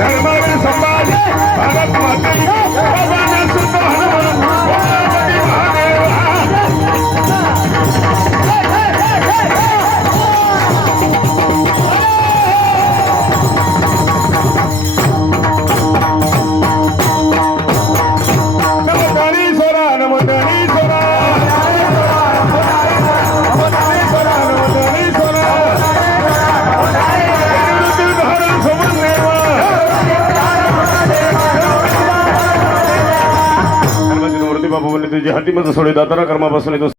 Dale, बाबा बोले तुझे हाती मत सोडे दातारा कर्मा बसवणे तो